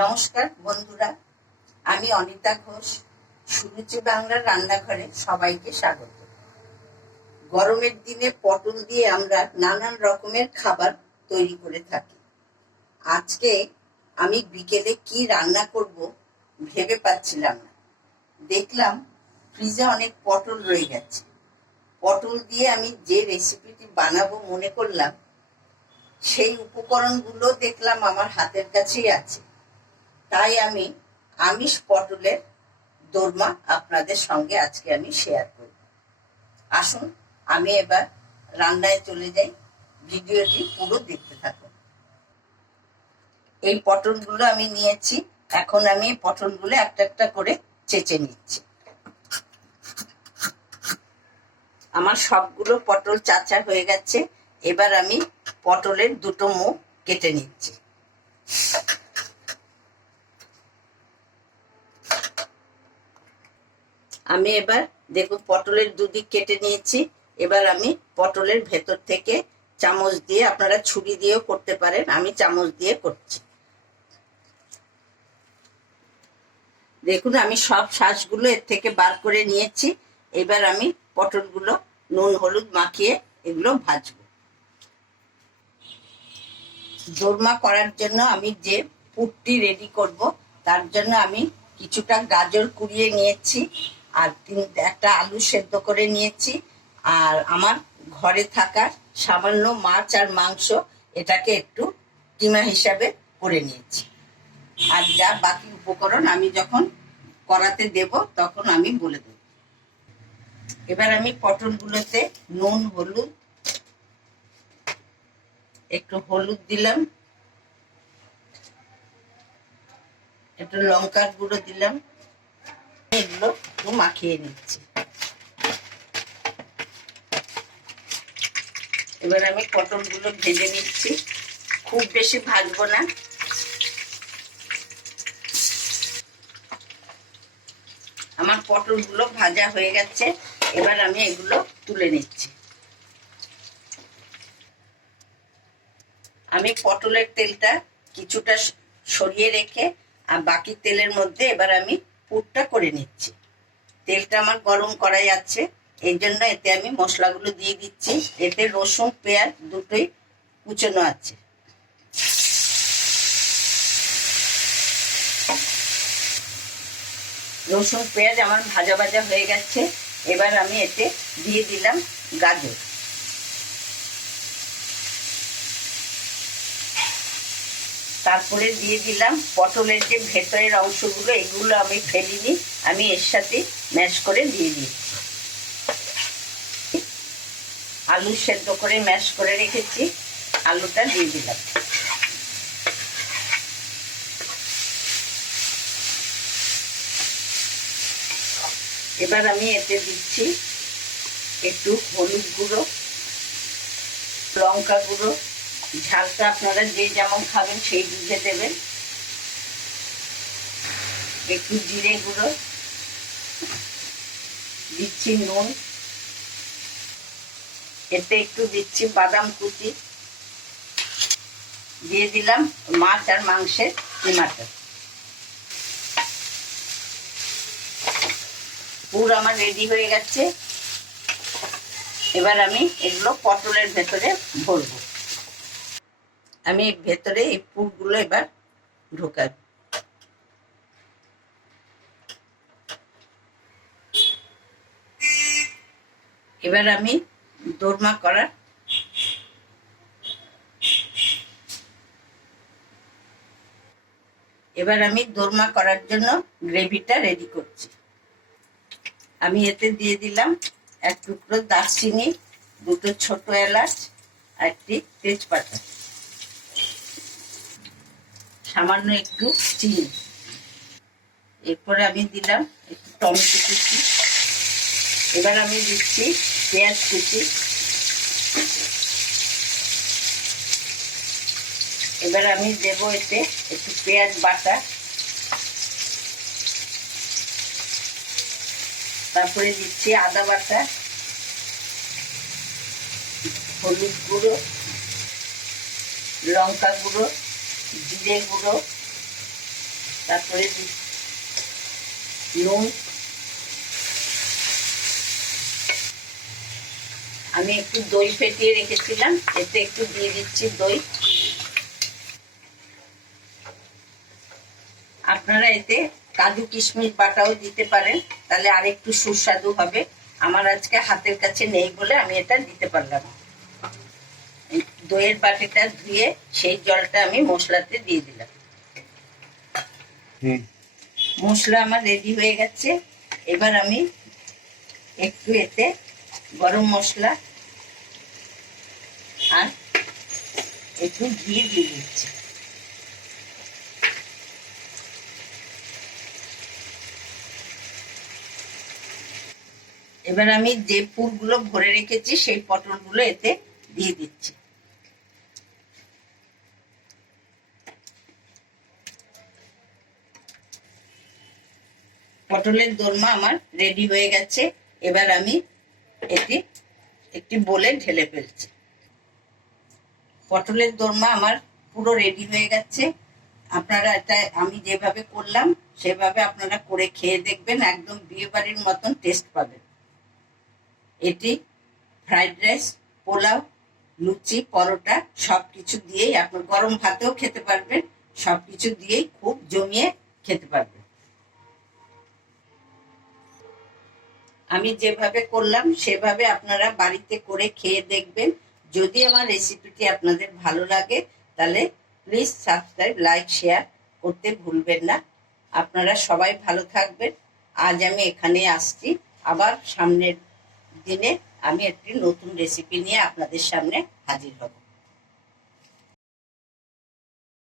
নমস্কার বন্ধুরা, আমি অনিতা ঘোষ। সুরুচি বাংলার রান্নাঘরে সবাইকে স্বাগত। গরমের দিনে পটল দিয়ে আমরা নানান রকমের খাবার তৈরি করে থাকি। আজকে আমি বিকেলে কি রান্না করব ভেবে পাচ্ছিলাম না। দেখলাম ফ্রিজে অনেক পটল রয়ে গেছে। পটল দিয়ে আমি যে রেসিপিটি বানাবো মনে করলাম, সেই উপকরণগুলো দেখলাম আমার হাতের কাছেই আছে। তাই আমি আমিষ পটলের দোরমা আপনাদের সঙ্গে আজকে আমি শেয়ার করব। আসুন আমি এবার রান্নায় চলে যাই, ভিডিওটি পুরো দেখতে থাকুন। এই পটলগুলো আমি নিয়েছি, এখন আমি পটলগুলো একটা একটা করে চেঁচে নিচ্ছি। আমার সবগুলো পটল চাচা হয়ে গেছে। এবার আমি পটলের দুটো মুখ কেটে নিচ্ছি। আমি এবার দেখুন পটলের দুদিক কেটে নিয়েছি। এবার আমি পটলের ভেতর থেকে চামচ দিয়ে, আপনারা ছুরি দিয়েও করতে পারেন, আমি চামচ দিয়ে করছি। দেখুন আমি সব শাঁসগুলো এর থেকে বার করে নিয়েছি। এবার আমি পটলগুলো নুন হলুদ মাখিয়ে এগুলো ভাজবো। দোরমা করার জন্য আমি যে পুরটি রেডি করব, তার জন্য আমি কিছুটা গাজর কুড়িয়ে নিয়েছি, আর একটা আলু সেদ্ধ করে নিয়েছি, আর আমার ঘরে থাকা সামান্য মাছ আর মাংস, এটাকে একটু কিমা হিসাবে করে নিয়েছি। আর যা বাকি উপকরণ আমি যখন কড়াতে দেব তখন আমি বলে দেব। এবার আমি পটলগুলোতে নুন হলুদ, একটু হলুদ দিলাম, একটু লঙ্কার গুঁড়ো দিলাম, এগুলো একটু মাখিয়ে নিচ্ছি। এবার আমি পটলগুলো ভেজে নিচ্ছি, খুব বেশি ভাজবো না। আমার পটলগুলো ভাজা হয়ে গেছে, এবার আমি এগুলো তুলে নিচ্ছি। আমি পটলের তেলটা কিছুটা সরিয়ে রেখে আর বাকি তেলের মধ্যে এবার আমি পুরটা করে নিচ্ছি। তেলটা আমার গরম করাই আছে, এই জন্য এতে আমি মশলাগুলো দিয়ে দিচ্ছি। এতে রসুন পেঁয়াজ দুটোই কুচনো আছে। রসুন পেঁয়াজ আমার ভাজা ভাজা হয়ে গেছে। এবার আমি এতে দিয়ে দিলাম গাজর। তারপরে দিয়ে দিলাম পটলের যে ভেতরের অংশগুলো, এগুলো আমি ফেলিনি, আমি এর সাথে ম্যাশ করে দিয়ে দিচ্ছি। আলু সেদ্ধ করে ম্যাশ করে রেখেছি, আলুটা দিয়ে দিলাম। এবার আমি এতে দিচ্ছি একটু হলুদ গুঁড়ো, লঙ্কা গুঁড়ো, ঝালটা আপনারা যে যেমন খাবেন সেই বুঝে দেবেন, একটু জিরে গুঁড়ো দিচ্ছি, নুন, এতে একটু দিচ্ছি বাদাম কুচি, দিয়ে দিলাম মাছ আর মাংসের কিমাটা। পুর আমার রেডি হয়ে গেছে। এবার আমি এগুলো পটলের ভেতরে ভরবো। আমি ভেতরে এই পুরগুলো এবার ঢোকাব। এবার আমি দোরমা করার জন্য গ্রেভিটা রেডি করছি। আমি এতে দিয়ে দিলাম এক টুকরো দারচিনি, দুটো ছোট এলাচ আর একটি তেজপাতা, সামান্য একটু চিনি। এরপরে আমি দিলাম একটু টমেটো কুচি। এবার আমি দিচ্ছি পেঁয়াজ কুচি। এবার আমি দেব এতে একটু পেঁয়াজ বাটা, তারপরে দিচ্ছি আদা বাটা, হলুদ গুঁড়ো, লঙ্কা গুঁড়ো, জিরে গুঁড়ো, তারপরে নুন, আমি একটু দই ফেটিয়ে রেখেছিলাম, এতে একটু দিয়ে দিচ্ছি দই। আপনারা এতে কাজু কিশমিশ বাটাও দিতে পারেন, তাহলে আর একটু সুস্বাদু হবে। আমার আজকে হাতের কাছে নেই বলে আমি এটা দিতে পারলাম। দইয়ের বাটিটা ধুয়ে সেই জলটা আমি মশলাতে দিয়ে দিলাম। মশলা আমার রেডি হয়ে গেছে। এবার আমি একটু এতে গরম মশলা আর একটু ঘি দিয়ে দিচ্ছি। এবার আমি যে পুরগুলো ভরে রেখেছি সেই পটলগুলো এতে দিয়ে দিচ্ছি। পটলের দোরমা আমার রেডি হয়ে গেছে। এবার আমি এটি একটি বোলে ঢেলে ফেলছি। পটলের দোরমা আমার পুরো রেডি হয়ে গেছে। আপনারা এটা আমি যেভাবে করলাম সেভাবে আপনারা করে খেয়ে দেখবেন, একদম বিয়ে বাড়ির মতন টেস্ট পাবেন। এটি ফ্রাইড রাইস, পোলাও, লুচি, পরোটা সবকিছু দিয়েই আপনার গরম ভাতেও খেতে পারবেন, সবকিছু দিয়েই খুব জমিয়ে খেতে পারবেন। আমি যেভাবে করলাম সেভাবে আপনারা বাড়িতে করে খেয়ে দেখবেন। যদি আমার রেসিপিটি আপনাদের ভালো লাগে তাহলে প্লিজ সাবস্ক্রাইব, লাইক, শেয়ার করতে ভুলবেন না। আপনারা সবাই ভালো থাকবেন। আজ আমি এখানে আসছি, আবার সামনের দিনে আমি একটি নতুন রেসিপি নিয়ে আপনাদের সামনে হাজির হব।